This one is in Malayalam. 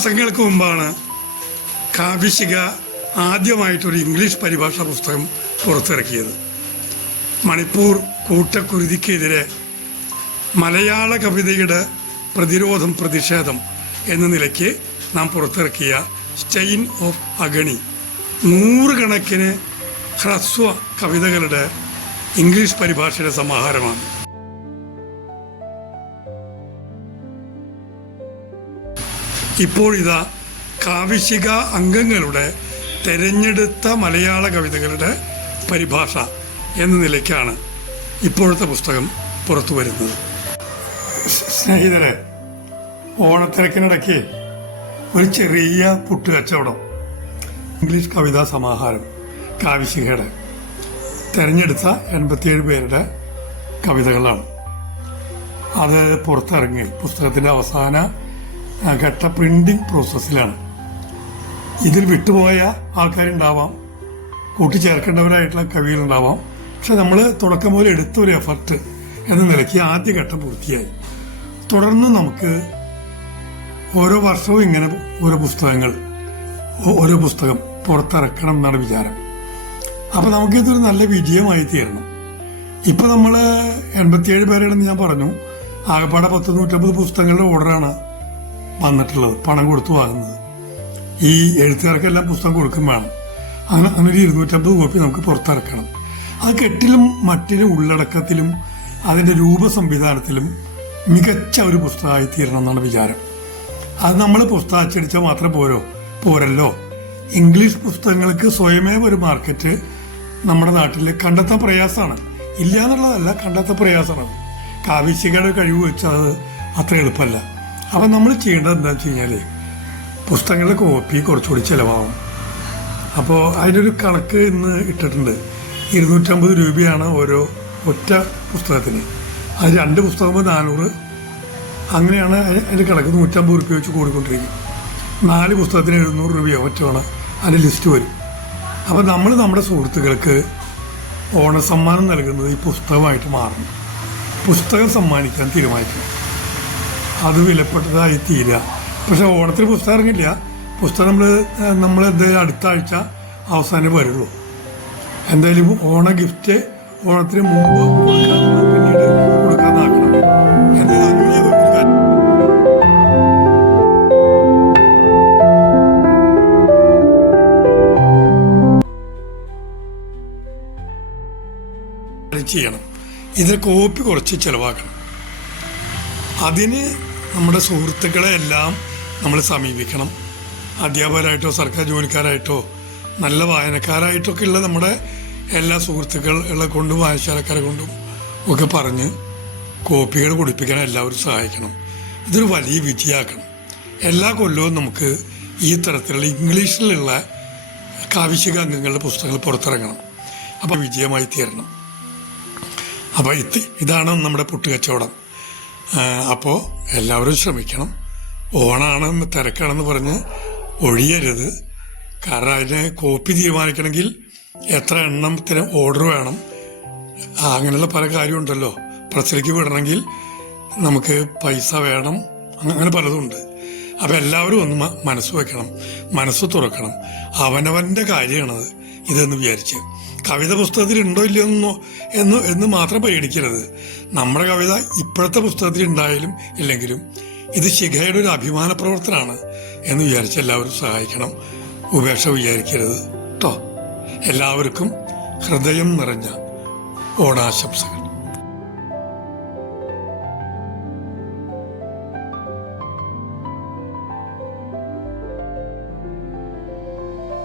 മാസങ്ങൾക്ക് മുമ്പാണ് കാവ്യശിഖ ആദ്യമായിട്ടൊരു ഇംഗ്ലീഷ് പരിഭാഷാ പുസ്തകം പുറത്തിറക്കിയത്. മണിപ്പൂർ കൂട്ടക്കുരുതിക്കെതിരെ മലയാള കവിതയുടെ പ്രതിഷേധം എന്ന നിലയ്ക്ക് നാം പുറത്തിറക്കിയ സ്റ്റെയിൻ ഓഫ് അഗണി 100 കണക്കിന് ഹ്രസ്വ കവിതകളുടെ ഇംഗ്ലീഷ് പരിഭാഷയുടെ സമാഹാരമാണ്. ഇപ്പോഴിതാ കാവ്യശിഖ അംഗങ്ങളുടെ തെരഞ്ഞെടുത്ത മലയാള കവിതകളുടെ പരിഭാഷ എന്ന നിലയ്ക്കാണ് ഇപ്പോഴത്തെ പുസ്തകം പുറത്തു വരുന്നത്. സ്നേഹിതരെ, ഓണത്തിരക്കിനിടയ്ക്ക് ഒരു ചെറിയ പുട്ടുകച്ചവടം, ഇംഗ്ലീഷ് കവിതാ സമാഹാരം കാവ്യശിഖയുടെ തെരഞ്ഞെടുത്ത 87 പേരുടെ കവിതകളാണ്. അത് പുറത്തിറങ്ങി പുസ്തകത്തിന്റെ അവസാന ഘട്ട പ്രിന്റിംഗ് പ്രോസസ്സിലാണ്. ഇതിൽ വിട്ടുപോയ ആൾക്കാരുണ്ടാവാം, കൂട്ടിച്ചേർക്കേണ്ടവരായിട്ടുള്ള കവികളുണ്ടാവാം. പക്ഷെ നമ്മൾ തുടക്കം മുതൽ എടുത്തൊരു എഫർട്ട് എന്ന നിലയ്ക്ക് ആദ്യഘട്ടം പൂർത്തിയായി. തുടർന്ന് നമുക്ക് ഓരോ വർഷവും ഇങ്ങനെ ഓരോ പുസ്തകം പുറത്തിറക്കണം എന്നാണ് വിചാരം. അപ്പൊ നമുക്കിതൊരു നല്ല വിജയമായി തീരണം. ഇപ്പൊ നമ്മള് 87 പേരാണെന്ന് ഞാൻ പറഞ്ഞു. ആകെപ്പാടെ 150 പുസ്തകങ്ങളുടെ ഓർഡറാണ് വന്നിട്ടുള്ളത്, പണം കൊടുത്തു വാങ്ങുന്നത്. ഈ എഴുത്തുകാർക്കെല്ലാം പുസ്തകം കൊടുക്കും വേണം. അങ്ങനെ ഒരു 250 കോപ്പി നമുക്ക് പുറത്തിറക്കണം. അത് കെട്ടിലും മറ്റിലും ഉള്ളടക്കത്തിലും അതിന്റെ രൂപ സംവിധാനത്തിലും മികച്ച ഒരു പുസ്തകമായി തീരണം എന്നാണ് വിചാരം. അത് നമ്മൾ പുസ്തകം അച്ചടിച്ചാൽ മാത്രം പോരല്ലോ. ഇംഗ്ലീഷ് പുസ്തകങ്ങൾക്ക് സ്വയമേ ഒരു മാർക്കറ്റ് നമ്മുടെ നാട്ടിൽ കണ്ടെത്താൻ പ്രയാസമാണ്. ഇല്ല എന്നുള്ളതല്ല, കണ്ടെത്താൻ പ്രയാസമാണ്. കാവ്യശിഖയുടെ കഴിവ് വെച്ചാൽ അത് അത്ര എളുപ്പമല്ല. അപ്പം നമ്മൾ ചെയ്യേണ്ടത് എന്താണെന്ന് വെച്ച് കഴിഞ്ഞാൽ പുസ്തകങ്ങളുടെ കോപ്പി കുറച്ചുകൂടി ചിലവാകും. അപ്പോൾ അതിനൊരു കണക്ക് ഇന്ന് ഇട്ടിട്ടുണ്ട്. 250 രൂപയാണ് ഓരോ ഒറ്റ പുസ്തകത്തിന്. അത് 2 പുസ്തകമ്പോൾ 400, അങ്ങനെയാണ് അതിൻ്റെ കണക്ക്. 150 രൂപ വെച്ച് കൂടിക്കൊണ്ടിരിക്കും. 4 പുസ്തകത്തിന് 700 രൂപയോ മറ്റാണ് അതിൻ്റെ ലിസ്റ്റ് വരും. അപ്പം നമ്മൾ നമ്മുടെ സുഹൃത്തുക്കൾക്ക് ഓണസമ്മാനം നൽകുന്നത് ഈ പുസ്തകമായിട്ട് മാറണം. പുസ്തകം സമ്മാനിക്കാൻ തീരുമാനിക്കണം. അത് വിലപ്പെട്ടതായി തീരുക. പക്ഷെ ഓണത്തിന് പുസ്തകം ഇറങ്ങില്ല. പുസ്തകം നമ്മൾ അടുത്ത ആഴ്ച അവസാനം വരുള്ളൂ. എന്തായാലും ഓണ ഗിഫ്റ്റ് ഓണത്തിന് മുമ്പ് പിന്നീട് കൊടുക്കാനാക്കണം. എന്തായാലും അങ്ങനെ ചെയ്യണം. ഇതിൽ കോപ്പി കുറച്ച് ചിലവാക്കണം. അതിന് നമ്മുടെ സുഹൃത്തുക്കളെ എല്ലാം നമ്മൾ സമീപിക്കണം. അധ്യാപകരായിട്ടോ സർക്കാർ ജോലിക്കാരായിട്ടോ നല്ല വായനക്കാരായിട്ടൊക്കെ ഉള്ള നമ്മുടെ എല്ലാ സുഹൃത്തുക്കളെ കൊണ്ടും വായനശാലക്കാരെ കൊണ്ടും ഒക്കെ പറഞ്ഞ് കോപ്പികൾ കൊടുപ്പിക്കാൻ എല്ലാവരും സഹായിക്കണം. ഇതൊരു വലിയ വിജയമാക്കണം. എല്ലാ കൊല്ലവും നമുക്ക് ഈ തരത്തിലുള്ള ഇംഗ്ലീഷിലുള്ള കാവ്യശിഖ അംഗങ്ങളുടെ പുസ്തകങ്ങൾ പുറത്തിറങ്ങണം. അപ്പോൾ വിജയമായി തീരണം. അപ്പോൾ ഇതാണ് നമ്മുടെ പുട്ടുകച്ചവടം. അപ്പോൾ എല്ലാവരും ശ്രമിക്കണം. ഓണാണെന്ന് തിരക്കാണെന്ന് പറഞ്ഞ് ഒഴിയരുത്. കാരണം അതിന് കോപ്പി തീരുമാനിക്കണമെങ്കിൽ എത്ര എണ്ണത്തിന് ഓർഡർ വേണം, അങ്ങനെയുള്ള പല കാര്യമുണ്ടല്ലോ. പ്രസിലേക്ക് വിടണമെങ്കിൽ നമുക്ക് പൈസ വേണം, അങ്ങനെ പലതുണ്ട്. അപ്പം എല്ലാവരും ഒന്ന് മനസ്സ് വെക്കണം, മനസ്സ് തുറക്കണം. അവനവൻ്റെ കാര്യമാണത് ഇതെന്ന് വിചാരിച്ച് കവിത പുസ്തകത്തിൽ ഉണ്ടോ ഇല്ലയോ എന്ന് മാത്രം പരിഗണിക്കരുത്. നമ്മുടെ കവിത ഇപ്പോഴത്തെ പുസ്തകത്തിൽ ഉണ്ടായാലും ഇല്ലെങ്കിലും ഇത് ശിഖയുടെ ഒരു അഭിമാന പ്രവർത്തനമാണ് എന്ന് വിചാരിച്ച് എല്ലാവരും സഹായിക്കണം. ഉപേക്ഷ വിചാരിക്കരുത് കേട്ടോ. എല്ലാവർക്കും ഹൃദയം നിറഞ്ഞ ഓണാശംസകൾ.